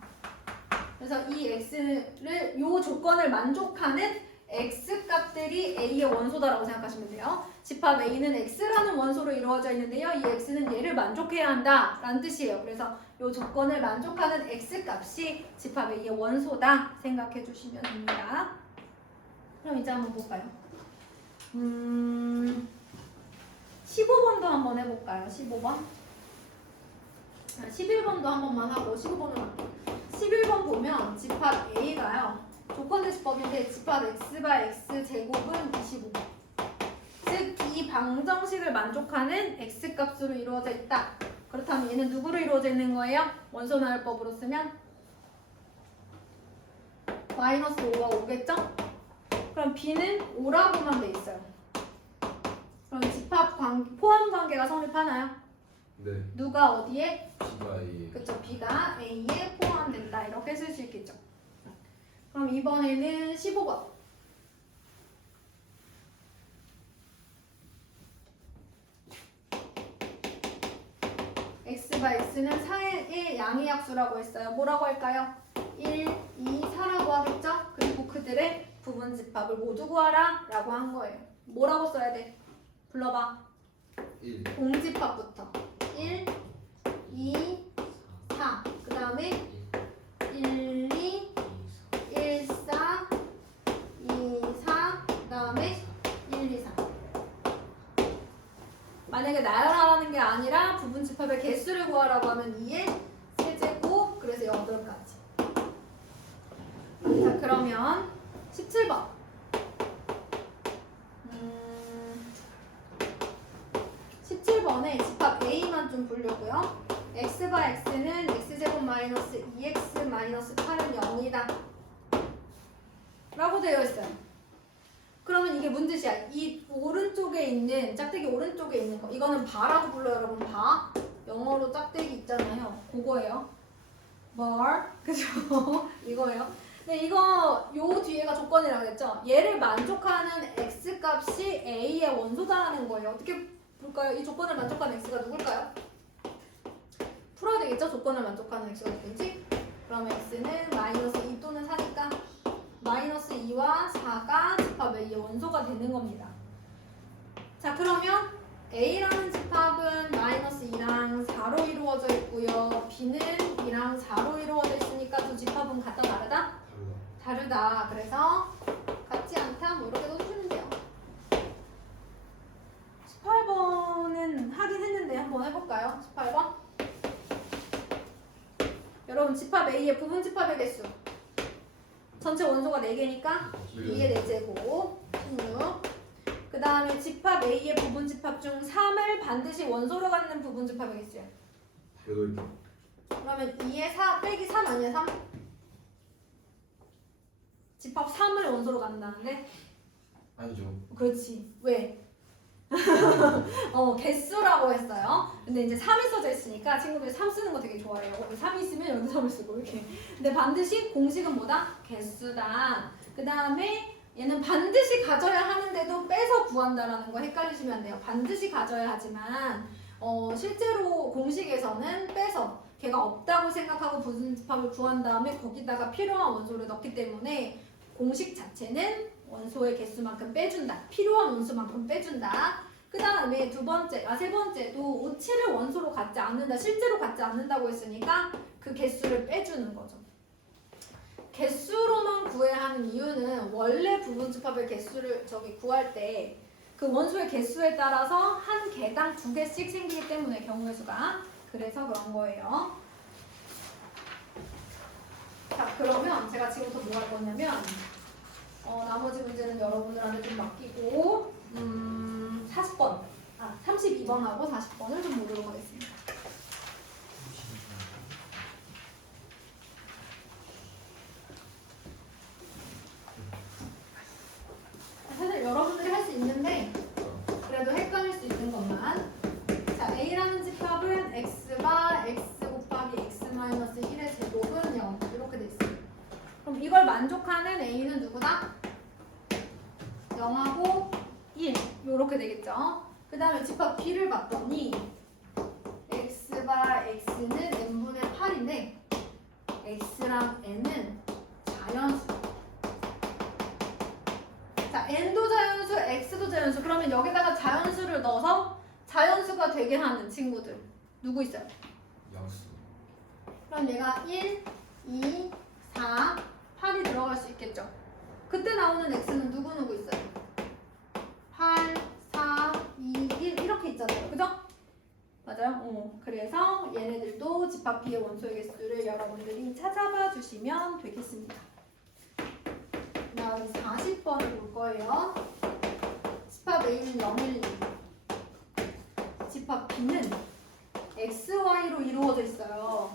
그래서 이 x를 요 조건을 만족하는 x 값들이 a의 원소다라고 생각하시면 돼요. 집합 a는 x라는 원소로 이루어져 있는데요. 이 x는 얘를 만족해야 한다라는 뜻이에요. 그래서 요 조건을 만족하는 x 값이 집합 a의 원소다 생각해 주시면 됩니다. 그럼 이제 한번 볼까요? 15번도 한번 해볼까요? 15번. 11번도 한 번만 하고 15번으로 할게요. 11번 보면 집합 A가요. 조건 제시법인데 집합 X바 X 제곱은 25. 즉 이 방정식을 만족하는 X 값으로 이루어져 있다. 그렇다면 얘는 누구로 이루어져 있는 거예요? 원소 나열법으로 쓰면 마이너스 5가 5겠죠? 그럼 B는 5라고만 돼 있어요. 그럼 집합 포함 관계가 성립하나요? 네. 누가 어디에? B가 A. 그쵸, B가 A에 포함된다 이렇게 쓸 수 있겠죠. 그럼 이번에는 15번. X바 X는 4의 1 양의 약수라고 했어요. 뭐라고 할까요? 1, 2, 4라고 하겠죠? 그리고 그들의 부분 집합을 모두 구하라 라고 한 거예요. 뭐라고 써야 돼? 불러봐. 1 공집합부터 1, 2, 4. 그 다음에 1, 2, 1, 4, 2, 4. 그 다음에 1, 2, 4. 만약에 나열하라는 게 아니라 부분집합의 개수를 구하라고 하면 2의 세제곱, 그래서 8가지. 자, 그러면 17번. 17번에 집합 A만 좀 보려고요. x바 x는 x제곱 마이너스 2x 마이너스 8은 0이다 라고 되어 있어요. 그러면 이게 무슨 뜻이야? 이 오른쪽에 있는 짝대기 오른쪽에 있는 거, 이거는 바라고 불러요. 여러분 바, 영어로 짝대기 있잖아요. 그거예요. bar, 그죠? 이거예요. 근데 이거 요 뒤에가 조건이라고 했죠. 얘를 만족하는 x 값이 a의 원소다라는 거예요. 어떻게 볼까요? 이 조건을 만족하는 x가 누굴까요? 풀어야 되겠죠? 조건을 만족하는 x가 누군지. 그럼 x는 마이너스 2 또는 4니까 마이너스 2와 4가 집합 A의 원소가 되는 겁니다. 자, 그러면 A라는 집합은 마이너스 2랑 4로 이루어져 있고요. B는 2랑 4로 이루어져 있으니까 두 집합은 같다 다르다? 다르다. 그래서 같지 않다. 뭐 이렇게 써주시면 돼요. 18번은 하긴 했는데 한번 해볼까요? 18번. 여러분 집합 A의 부분 집합의 개수. 전체 원소가 4개니까 2의 4제곱 16. 그 다음에 집합 A의 부분 집합 중 3을 반드시 원소로 갖는 부분 집합의 개수야. 8 그러면 2의 4 빼기 3 아니야 3? 집합 3을 원소로 갖는다는데? 아니죠. 그렇지. 왜? 개수라고 했어요. 근데 이제 3이 써져 있으니까 친구들이 3 쓰는 거 되게 좋아해요. 여기 3이 있으면 여기 3을 쓰고 이렇게. 근데 반드시 공식은 뭐다? 개수다. 그 다음에 얘는 반드시 가져야 하는데도 빼서 구한다라는 거 헷갈리시면 안 돼요. 반드시 가져야 하지만 실제로 공식에서는 빼서 걔가 없다고 생각하고 부분집합을 구한 다음에 거기다가 필요한 원소를 넣기 때문에 공식 자체는 원소의 개수만큼 빼준다. 필요한 원소만큼 빼준다. 그 다음에 세 번째도 5, 7을 원소로 갖지 않는다. 실제로 갖지 않는다고 했으니까 그 개수를 빼주는 거죠. 개수로만 구해야 하는 이유는 원래 부분집합의 개수를 구할 때 그 원소의 개수에 따라서 한 개당 2개씩 생기기 때문에 경우의 수가. 그래서 그런 거예요. 자, 그러면 제가 지금부터 뭐 할 거냐면 나머지 문제는 여러분들한테 좀 맡기고 32번하고 40번을 좀 보도록 하겠습니다. 사실 여러분들이 할 수 있는데 그래도 헷갈릴 수 있는 것만. 자, A라는 집합은 x바 x 곱하기 x 마이너스 1의 제곱은 0 이렇게 돼 있어요. 그럼 이걸 만족하는 A는 누구다? 0하고 1 이렇게 되겠죠. 그 다음에 집합 B를 봤더니 x바 x는 n분의 8인데 x랑 n은 자연수. 자, n도 자연수, x도 자연수. 그러면 여기다가 자연수를 넣어서 자연수가 되게 하는 친구들 누구 있어요? 양수. 그럼 얘가 1, 2, 4, 8이 들어갈 수 있겠죠. 그때 나오는 x는 누구 있어요? 8, 4, 2, 1 이렇게 있잖아요. 그죠? 맞아요? 그래서 얘네들도 집합 B의 원소의 개수를 여러분들이 찾아봐 주시면 되겠습니다. 그 다음 40번을 볼 거예요. 집합 A는 0, 1, 2. 집합 B는 x, y로 이루어져 있어요.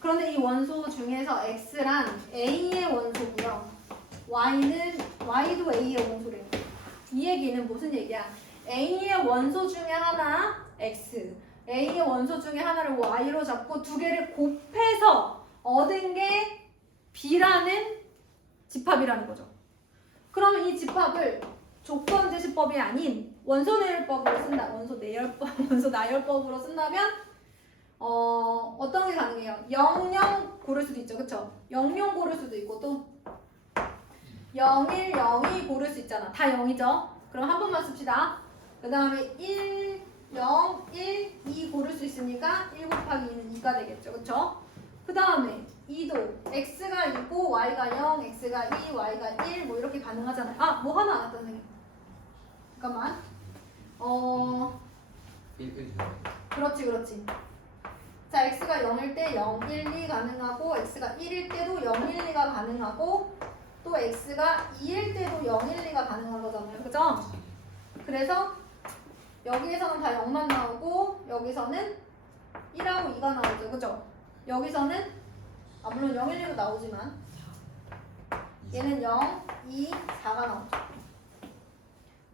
그런데 이 원소 중에서 x란 A의 원소고요. y도 A의 원소래요. 이 얘기는 무슨 얘기야? A의 원소 중에 하나 x, A의 원소 중에 하나를 y로 잡고 두 개를 곱해서 얻은 게 B라는 집합이라는 거죠. 그러면 이 집합을 조건 제시법이 아닌 원소 내열법으로 쓴다. 원소 나열법으로 쓴다면 어떤 게 가능해요? 00 고를 수도 있죠. 그쵸? 00 고를 수도 있고 또 01, 02 고를 수 있잖아. 다 0이죠? 그럼 한 번만 씁시다. 그 다음에 1, 0, 1, 2 고를 수 있으니까 1 곱하기 2는 2가 되겠죠. 그쵸? 그 다음에 2도 x가 2고 y가 0, x가 2, y가 1 뭐 이렇게 가능하잖아요. 아, 뭐 하나 안 왔다 선생님. 잠깐만. 1. 그렇지. 자, x가 0일 때 0, 1, 2 가능하고 x가 1일 때도 0, 1, 2가 가능하고 또 x가 2일 때도 0, 1, 2가 가능한 거잖아요. 그죠? 그래서 여기에서는 다 0만 나오고 여기서는 1하고 2가 나오죠. 그죠? 여기서는 물론 0, 1, 2도 나오지만 얘는 0, 2, 4가 나오죠.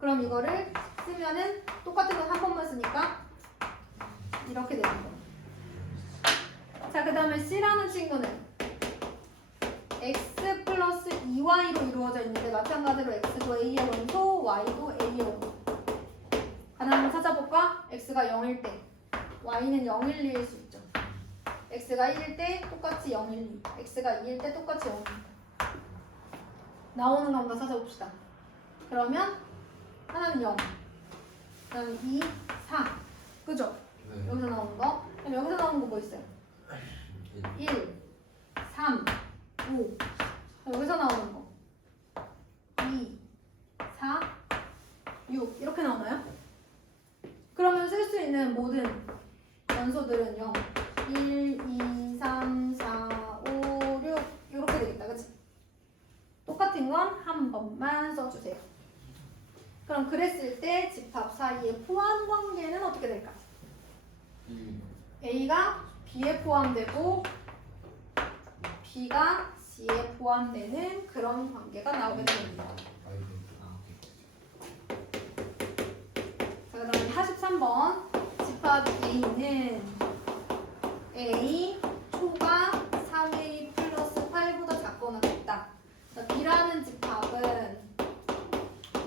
그럼 이거를 쓰면은 똑같은 거 한 번만 쓰니까 이렇게 되는 거예요. 자, 그 다음에 C라는 친구는 x 플러스 2y로 이루어져 있는데 마찬가지로 x도 a의 원소, y도 a의 원소. 하나 한번 찾아볼까? x가 0일 때 y는 0, 1, 2일 수 있죠. x가 1일 때 똑같이 0, 1, 2 x가 2일 때 똑같이 0, 1, 2 나오는 거 한번 찾아봅시다. 그러면 하나는 0 그다음에 2, 4 그죠? 네. 여기서 나오는 거. 그럼 여기서 나오는 거 뭐 있어요? 1, 3, 5 여기서 나오는 거 2, 4, 6 이렇게 나오나요? 그러면 쓸 수 있는 모든 연소들은 0, 1, 2, 3, 4, 5, 6 이렇게 되겠다. 그치? 똑같은 건 한 번만 써주세요. 그럼 그랬을 때 집합 사이의 포함 관계는 어떻게 될까? A가 B에 포함되고 B가 C에 포함되는 그런 관계가 나오게 됩니다. 자, 그 다음에 43번 집합 A는 A 초가 3A 플러스 8보다 작거나 같다. B라는 집합은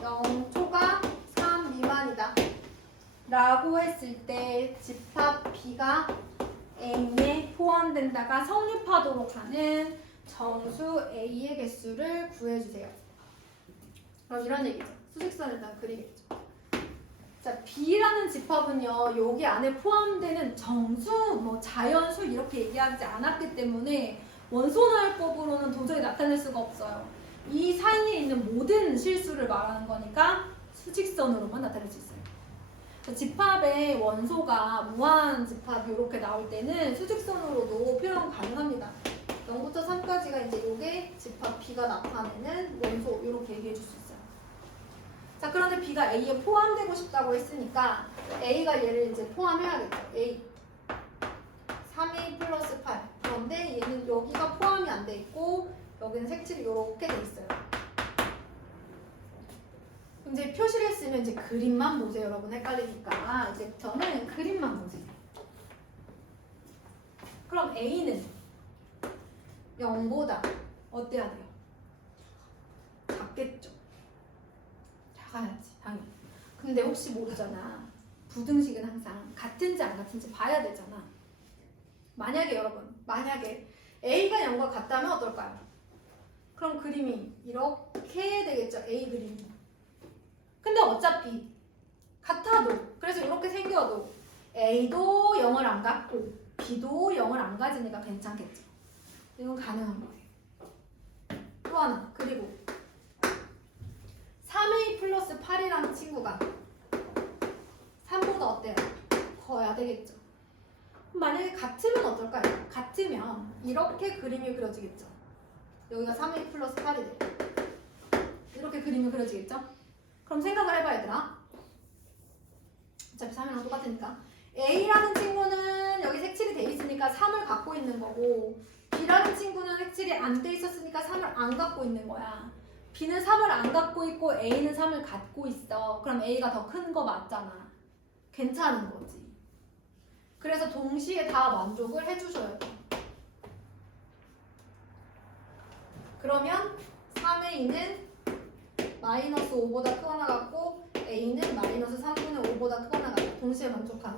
0 초가 3 미만이다 라고 했을 때 집합 B가 A에 포함된다가 성립하도록 하는 정수 A의 개수를 구해주세요. 그럼 이런 얘기죠. 수직선을 일단 그리겠죠. 자, B라는 집합은요, 여기 안에 포함되는 정수, 뭐 자연수 이렇게 얘기하지 않았기 때문에 원소나열법으로는 도저히 나타낼 수가 없어요. 이 사이에 있는 모든 실수를 말하는 거니까 수직선으로만 나타낼 수 있어요. 집합의 원소가 무한 집합 이렇게 나올 때는 수직선으로도 표현 가능합니다. 0부터 3까지가 이제 요게 집합 B가 나타내는 원소 이렇게 얘기해 줄 수 있어요. 자, 그런데 B가 A에 포함되고 싶다고 했으니까 A가 얘를 이제 포함해야겠죠. A 3A 플러스 8. 그런데 얘는 여기가 포함이 안 돼 있고 여기는 색칠이 이렇게 돼 있어요. 이제 표시를 했으면 이제 그림만 보세요. 여러분 헷갈리니까 이제부터는 그림만 보세요. 그럼 A는 0보다 어때야 돼요? 작겠죠. 작아야지 당연히. 근데 혹시 모르잖아. 부등식은 항상 같은지 안 같은지 봐야 되잖아. 만약에 여러분 A가 0과 같다면 어떨까요? 그럼 그림이 이렇게 되겠죠. A 그림이. 근데 어차피 같아도 그래서 이렇게 생겨도 A도 0을 안 갖고 B도 0을 안 가지니까 괜찮겠죠. 이건 가능한 거예요. 또 하나 그리고 3A 플러스 8이라는 친구가 3보다 어때요? 커야 되겠죠. 만약에 같으면 어떨까요? 같으면 이렇게 그림이 그려지겠죠. 여기가 3A 플러스 8이 돼요. 이렇게 그림이 그려지겠죠? 그럼 생각을 해봐 얘들아. 어차피 3이랑 똑같으니까 A라는 친구는 여기 색칠이 돼 있으니까 3을 갖고 있는 거고 B라는 친구는 색칠이 안 돼 있었으니까 3을 안 갖고 있는 거야. B는 3을 안 갖고 있고 A는 3을 갖고 있어. 그럼 A가 더 큰 거 맞잖아. 괜찮은 거지. 그래서 동시에 다 만족을 해주셔야 돼. 그러면 3A는 마이너스 5보다 크거나 같고 A는 마이너스 3분의 5보다 크거나 같다. 동시에 만족하면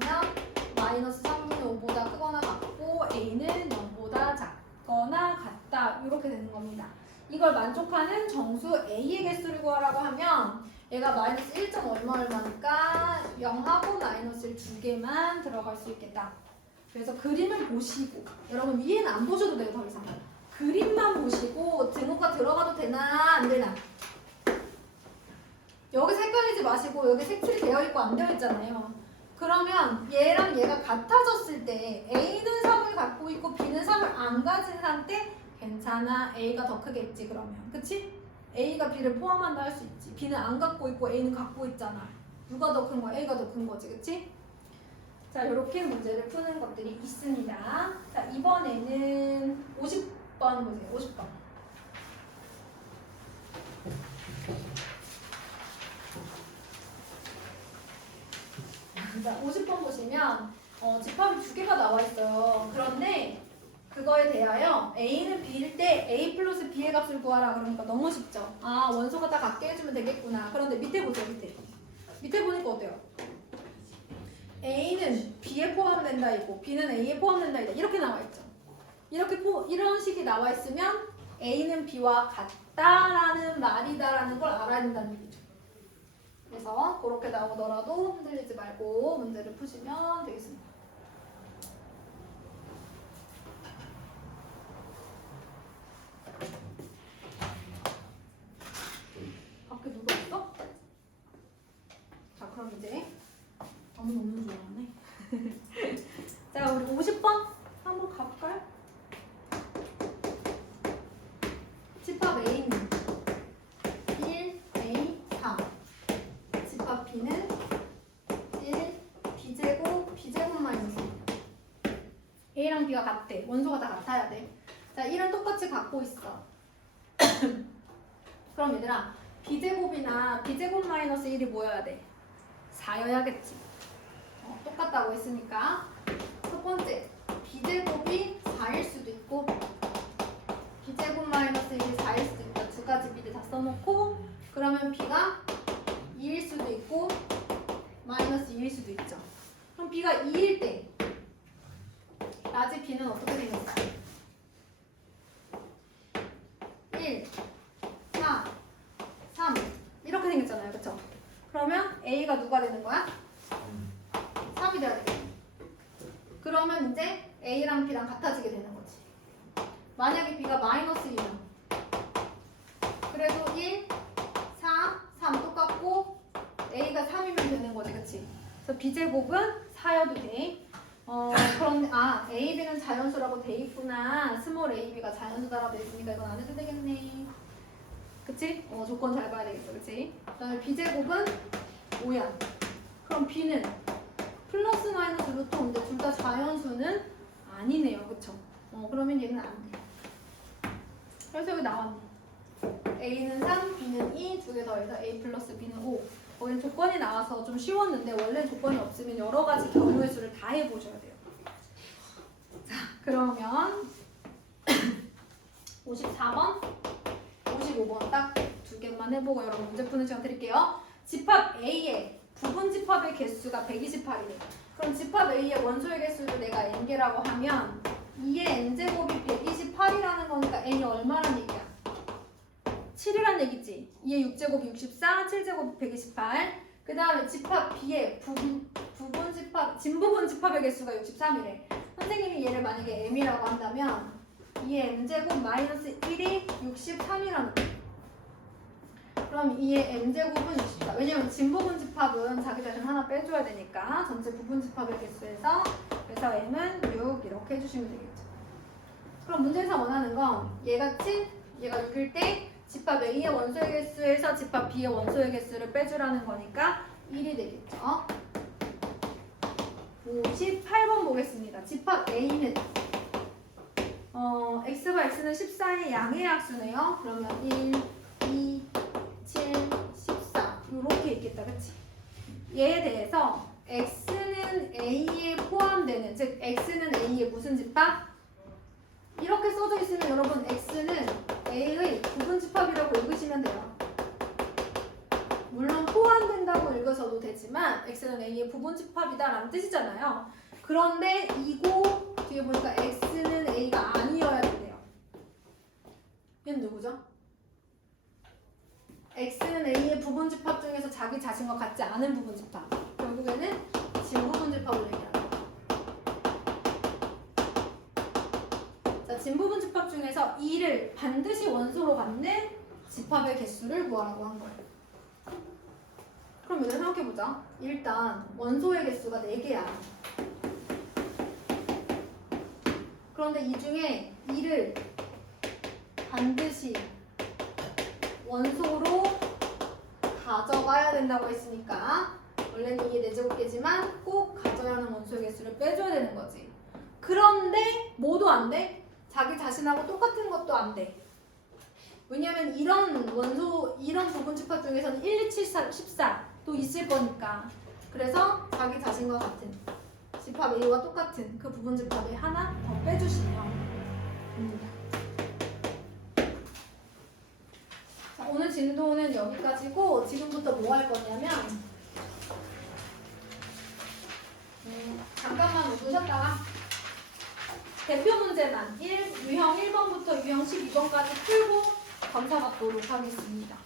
마이너스 3분의 5보다 크거나 같고 A는 0보다 작거나 같다. 자, 이렇게 되는 겁니다. 이걸 만족하는 정수 A의 개수를 구하라고 하면 얘가 마이너스 1점 얼마니까 0하고 마이너스를 2개만 들어갈 수 있겠다. 그래서 그림을 보시고 여러분 위에는 안 보셔도 돼요. 더 이상 그림만 보시고 등호가 들어가도 되나 안 되나 여기 헷갈리지 마시고 여기 색칠이 되어 있고 안 되어 있잖아요. 그러면 얘랑 얘가 같아졌을 때 A는 3을 갖고 있고 B는 3을 안 가진 상태 괜찮아. A가 더 크겠지 그러면. 그치? A가 B를 포함한다 할 수 있지. B는 안 갖고 있고 A는 갖고 있잖아. 누가 더 큰 거야? A가 더 큰 거지. 그치? 자, 이렇게 문제를 푸는 것들이 있습니다. 자, 이번에는 50번 보세요. 50번. 자, 50번 보시면 집합이 2개가 나와 있어요. 그런데 그거에 대하여 A는 B일 때 A 플러스 B의 값을 구하라 그러니까 너무 쉽죠. 아, 원소가 다 같게 해주면 되겠구나. 그런데 밑에 보세요. 밑에 보니까 어때요? A는 B에 포함된다 이고 B는 A에 포함된다 이다 이렇게 나와 있죠. 이런 식이 나와 있으면 A는 B와 같다라는 말이다라는 걸 알아야 된다는 얘기죠. 그래서 그렇게 나오더라도 흔들리지 말고 문제를 푸시면 되겠습니다. 밖에 누가 있어? 자, 그럼 이제 아무도 없는 줄 알았네. 자, 우리 50번 한번 가볼까요? 집합 A는 1, A, 4. 집합 B는 1, B제곱, B제곱 마이너스 A랑 B가 같대. 원소가 다 같아야 돼. 자, 1은 똑같이 갖고 있어. 그럼 얘들아, B제곱이나 B제곱 마이너스 1이 뭐여야 돼? 4여야겠지. 똑같다고 했으니까 첫 번째, B제곱이 4일 수도 있고 B제곱 마이너스 1이 4일 수도 있다. 두 가지 미리 다 써놓고 그러면 B가 2일 수도 있고 마이너스 2일 수도 있죠. 그럼 B가 2일 때 라지 B는 어떻게 생겼어? 1, 4, 3 이렇게 생겼잖아요. 그쵸? 그러면 A가 누가 되는 거야? 3이 돼야 되겠네. 그러면 이제 A랑 B랑 같아지게 되는 거지. 만약에 B가 마이너스 2면 그래도 1, 4, 3 똑같고 A가 3이면 되는 거지. 그치? 그래서 B제곱은 4여도 돼. 그런데 A, B는 자연수라고 돼 있구나. 스몰 A, B가 자연수다라고 돼 있으니까 이건 안 해도 되겠네. 그치? 조건 잘 봐야 되겠어. 그치? 그 다음에 B제곱은 5야. 그럼 B는 플러스 마이너스 루트 5인데 둘 다 자연수는 아니네요. 그쵸? 그러면 얘는 안 돼. 그래서 여기 나왔네. A는 3, B는 2, 두 개 더해서 A 플러스 B는 5. 거기 조건이 나와서 좀 쉬웠는데 원래 조건이 없으면 여러 가지 경우의 수를 다 해보셔야 돼요. 자, 그러면 54번, 55번 딱 두 개만 해보고 여러분 문제 푸는 시간 드릴게요. 집합 A의 부분 집합의 개수가 128이래. 그럼 집합 A의 원소의 개수를 내가 n개라고 하면 2의 n제곱이 128이라는 거니까 n이 얼마란 얘기야? 7이란 얘기지. 2의 6제곱이 64, 7제곱이 128. 그 다음에 집합 B의 부분 집합, 진부분 집합의 개수가 63이래. 선생님이 얘를 만약에 m이라고 한다면 2의 m제곱 마이너스 1이 63이라는 거야. 그럼 2의 m제곱은 64. 왜냐면 진부분 집합은 자기 자신 하나 빼줘야 되니까 전체 부분 집합의 개수에서 그래서 m은 6 이렇게 해주시면 되겠죠. 그럼 문제에서 원하는 건 얘가 7, 얘가 6일 때 집합 A의 원소의 개수에서 집합 B의 원소의 개수를 빼주라는 거니까 1이 되겠죠. 58번 보겠습니다. 집합 A는 x가 x는 14의 양의 약수네요. 그러면 1, 2, 7, 14 이렇게 있겠다. 그치? 얘에 대해서 x는 a에 포함되는 즉 x는 a의 무슨 집합? 이렇게 써져 있으면 여러분 x는 a의 부분 집합이라고 읽으시면 돼요. 물론 포함된다고 읽으셔도 되지만 x는 a의 부분 집합이다 라는 뜻이잖아요. 그런데 이거 뒤에 보니까 x는 a가 아니어야 돼요. 보죠. X는 A의 부분 집합 중에서 자기 자신과 같지 않은 부분 집합. 결국에는 진부분 집합을 얘기합니다. 자, 진부분 집합 중에서 2를 반드시 원소로 갖는 집합의 개수를 구하라고 한 거예요. 그럼 이걸 생각해보자. 일단 원소의 개수가 4개야. 그런데 이 중에 2를 반드시 원소로 가져가야 된다고 했으니까 원래는 이게 4제곱개지만 꼭 가져야 하는 원소의 개수를 빼줘야 되는 거지. 그런데 뭐도 안 돼? 자기 자신하고 똑같은 것도 안 돼. 왜냐면 이런 부분 집합 중에서는 1, 2, 7, 4, 14도 있을 거니까. 그래서 자기 자신과 같은 집합 A와 똑같은 그 부분 집합에 하나 더 빼주시면 됩니다. 자, 오늘 진도는 여기까지고 지금부터 뭐 할 거냐면 잠깐만 웃으셨다가 대표 문제만 유형 1번부터 유형 12번까지 풀고 검사 받도록 하겠습니다.